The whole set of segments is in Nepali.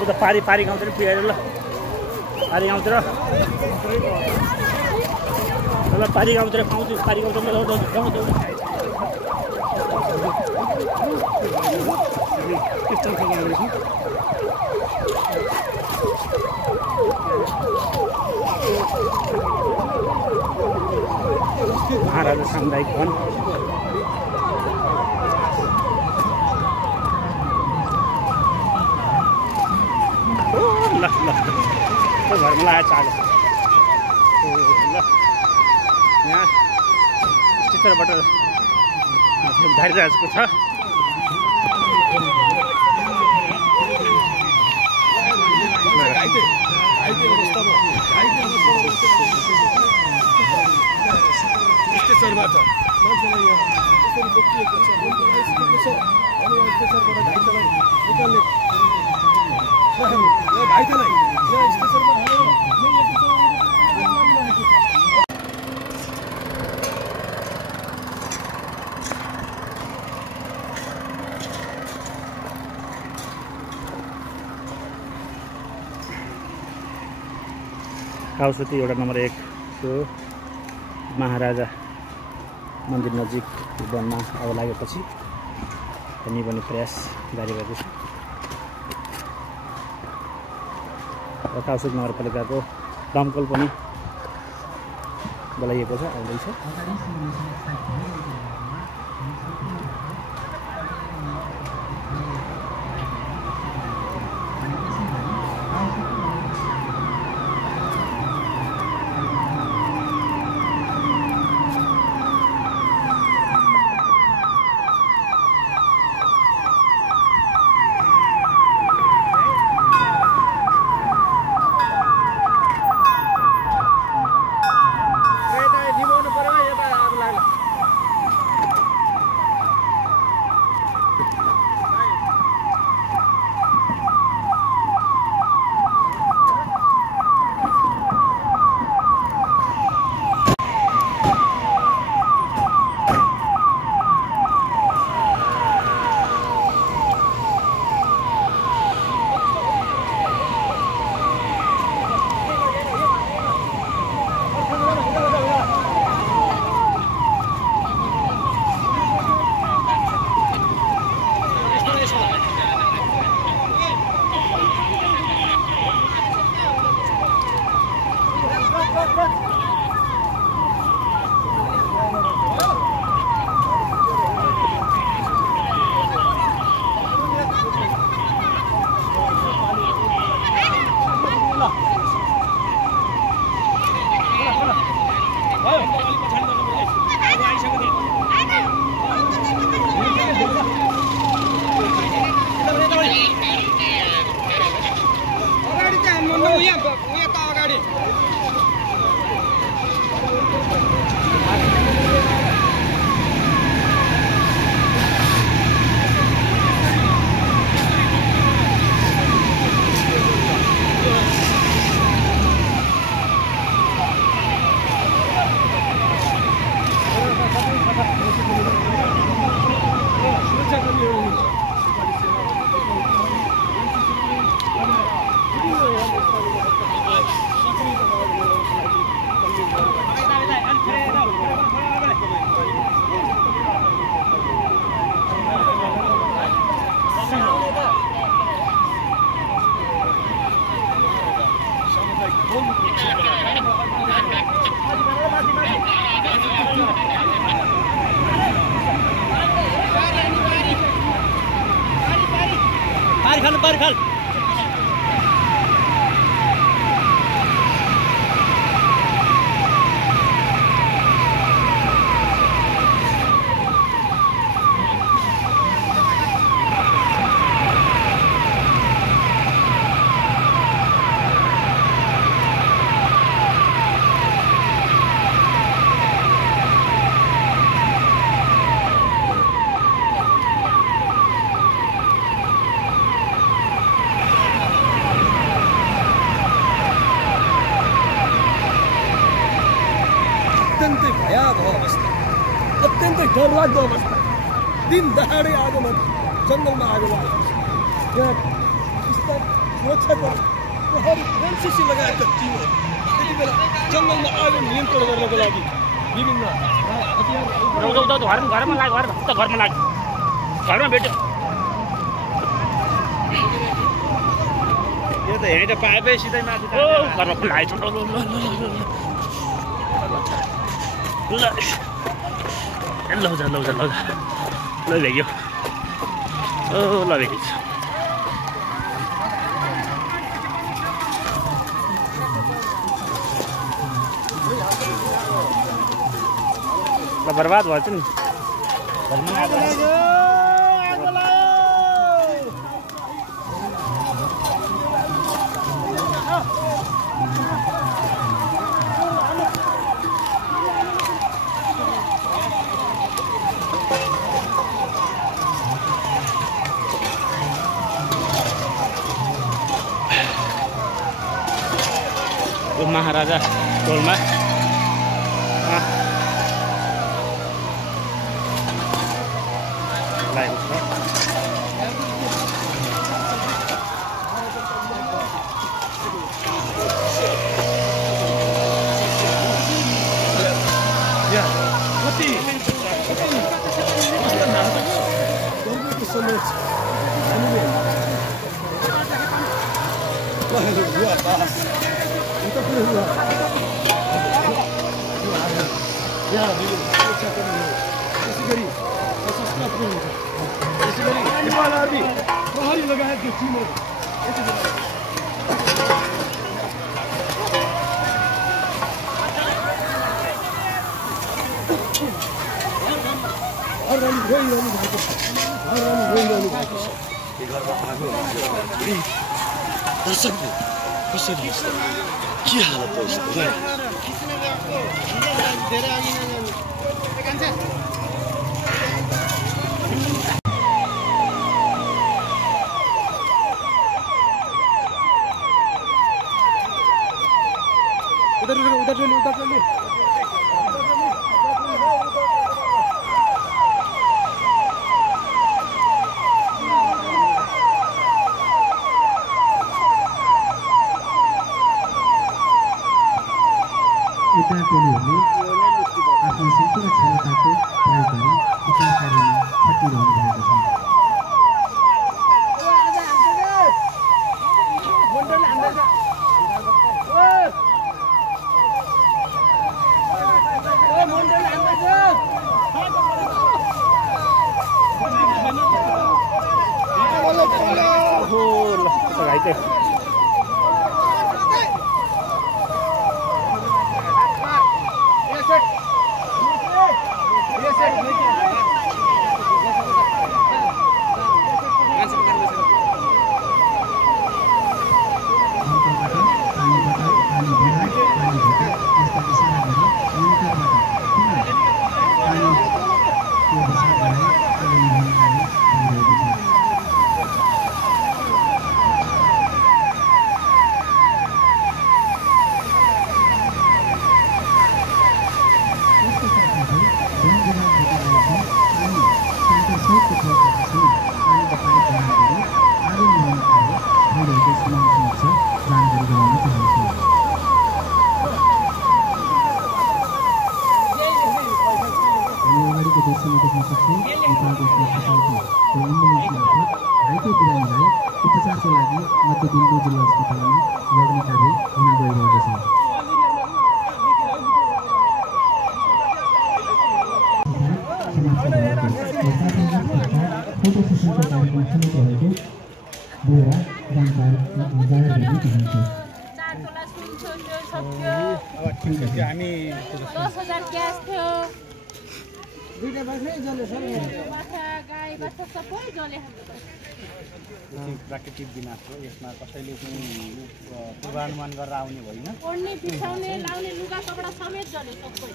उता पारी गाउँतिर पुगेर ल पारी गाउँतिर ल पारी गाउँतिर पाउँछु पारी गाउँतिर महाराजा सामुदायिक भवन ल घरमा लगाएर चालो ल यहाँ स्टिकरबाट धारिरहेको छ स्टेसनबाट मान्छेलाई यहाँ यसरी बोकिएको छ अनि स्टेसनबाट घाइतेलाई निकाल्ने घाइतेलाई यहाँ स्टेसनमा हालेर काउसती एउटा नम्बर 1 को महाराजा मन्दिर नजिक वनमा अब लागेपछि हामी पनि प्रयास जारी गरेको छ र काउसती नगरपालिकाको दमकल पनि बोलाइएको छ आउँदैछ Barkal. अत्यन्तै डरलाग्दो अवस्था दिन दहाडै आगोमा जङ्गलमा आगो लागेको छ यहाँ सुरक्षाको प्रहरी एनसीसी लगायतका टिमहरू त्यति बेला जङ्गलमा आगो नियन्त्रण गर्नको लागि विभिन्न घरमा लाग घरमा भेट्यो यो त यहीँ त पाइपै सिधै माथि घरमा फुलाएछ ल भ्याग्यो ल भ्यागेछ बर्बाद भएछ नि महाराजा टोलमा लागेको छ गर्मीको समय छ हामीले नेपाल आर्मी प्रहरी लगायतको टिमहरू रोइरहनु भएको छ दर्शकले कसरी के हालत हो उधर टोलीहरूले आफ्नो सम्पूर्ण क्षमताको प्रयोग गरी उद्धार कार्यमा खटिरहनु भएको छ। उपचारको लागि मध्य दिल्ली जिल्ला अस्पतालमा लग्ने कार्य हुन गइरहेको छ। फोटो सेसनको कार्यक्रम सुरु भएको बुवा जानकारी हामी 10,000 क्यास थियो दुईटा बाख्रै जले छ बाख्रा गाई बाछा सबै जले हाम्रो प्राकृतिक विनाश हो। यसमा कसैले पनि पूर्वानुमान गरेर आउने होइन। ओड्ने बिछाउने लाउने लुगा कपडा समेत जले सबै।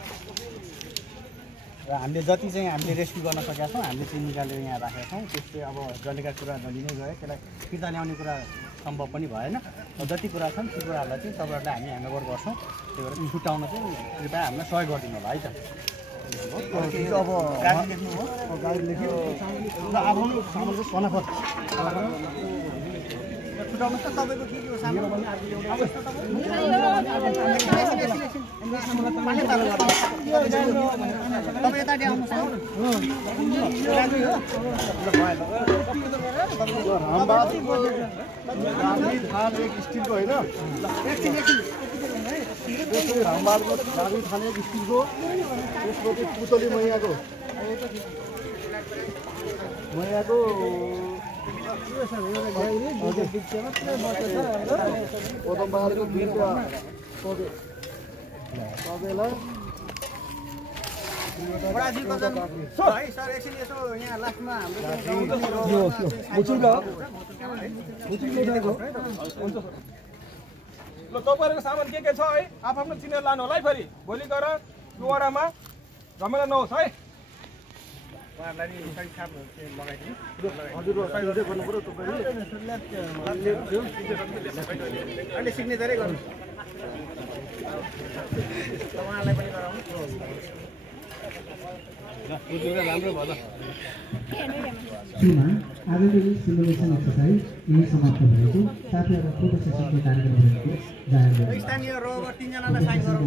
र हामीले जति चाहिँ हामीले रेस्क्यु गर्न सकेका छौँ हामीले चाहिँ निकालेर यहाँ राखेका छौँ। त्यसले अब जलेका कुरा जलि नै गयो, त्यसलाई फिर्ता ल्याउने कुरा सम्भव पनि भएन। जति कुरा छन् ती कुराहरूलाई चाहिँ तपाईँहरूलाई हामी ह्यान्डओभर गर्छौँ। त्यही भएर छुट्याउन चाहिँ कृपया हामीलाई सहयोग गरिदिनु होला है त। अब गाडी लेख्नु हो गाडी लेख्यो र आफ्नो सामान चाहिँ सनाफत छुटाउनु त तपाईँको के हो सामान तपाईँ यता आउनुहोस् थान एक स्टिलको होइन रामबादको गाडी थान एक स्टिलको त्यसपछि पुतली मैयाको ओदमबहारको दुईवटा तबेला ल तपाईँहरूको सामान के छ है आफ्नो चिनेर लानु होला है फेरि भोलि गएर यो वडामा झमेला नहोस् है अहिले सिग्नेचरै गर्नु उहाँलाई पनि गराउनु राम्रो भयो श्रीमान आजको यो सिमुलेसन एक्सर्साइज यही समाप्त भएको साथै अब फोटो सेसनको कार्यक्रमहरूको जाहेर गरियो स्थानीय रोबर 3 जनालाई साइन गरौँ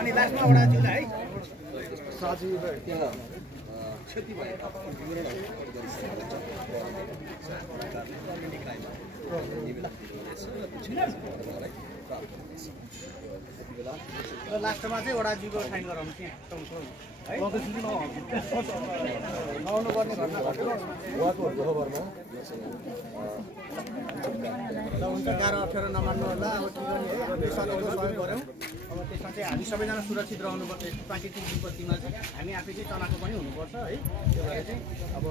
अनि लास्टमा वडा जिल्ला है साजीलाई त्यहाँ क्षति भयो र लास्टमा चाहिँ वडाजीको साइन गराउनु त्यहाँ नआउनु पर्ने घटना घटेको हुन्छ गाह्रो अप्ठ्यारो नमान्नु होला अब के गर्ने है देशको सहयोग गऱ्यौँ अब त्यसमा चाहिँ हामी सबैजना सुरक्षित रहनुपर्छ प्राकृतिक विपत्तिमा चाहिँ हामी आफै चाहिँ चलाएको पनि हुनुपर्छ है त्यो भएर चाहिँ अब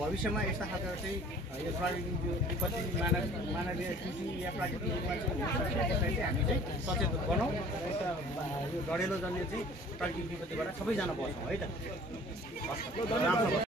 भविष्यमा यस्ता खालको चाहिँ यो प्राकृतिक विपत्ति मानवीय कृषि या प्राकृतिक रूपमा चाहिँ त्यसलाई चाहिँ हामी चाहिँ सचेत बनाउँ यो डढेलो जन्य चाहिँ प्राकृतिक विपत्तिबाट सबैजना बचौँ है त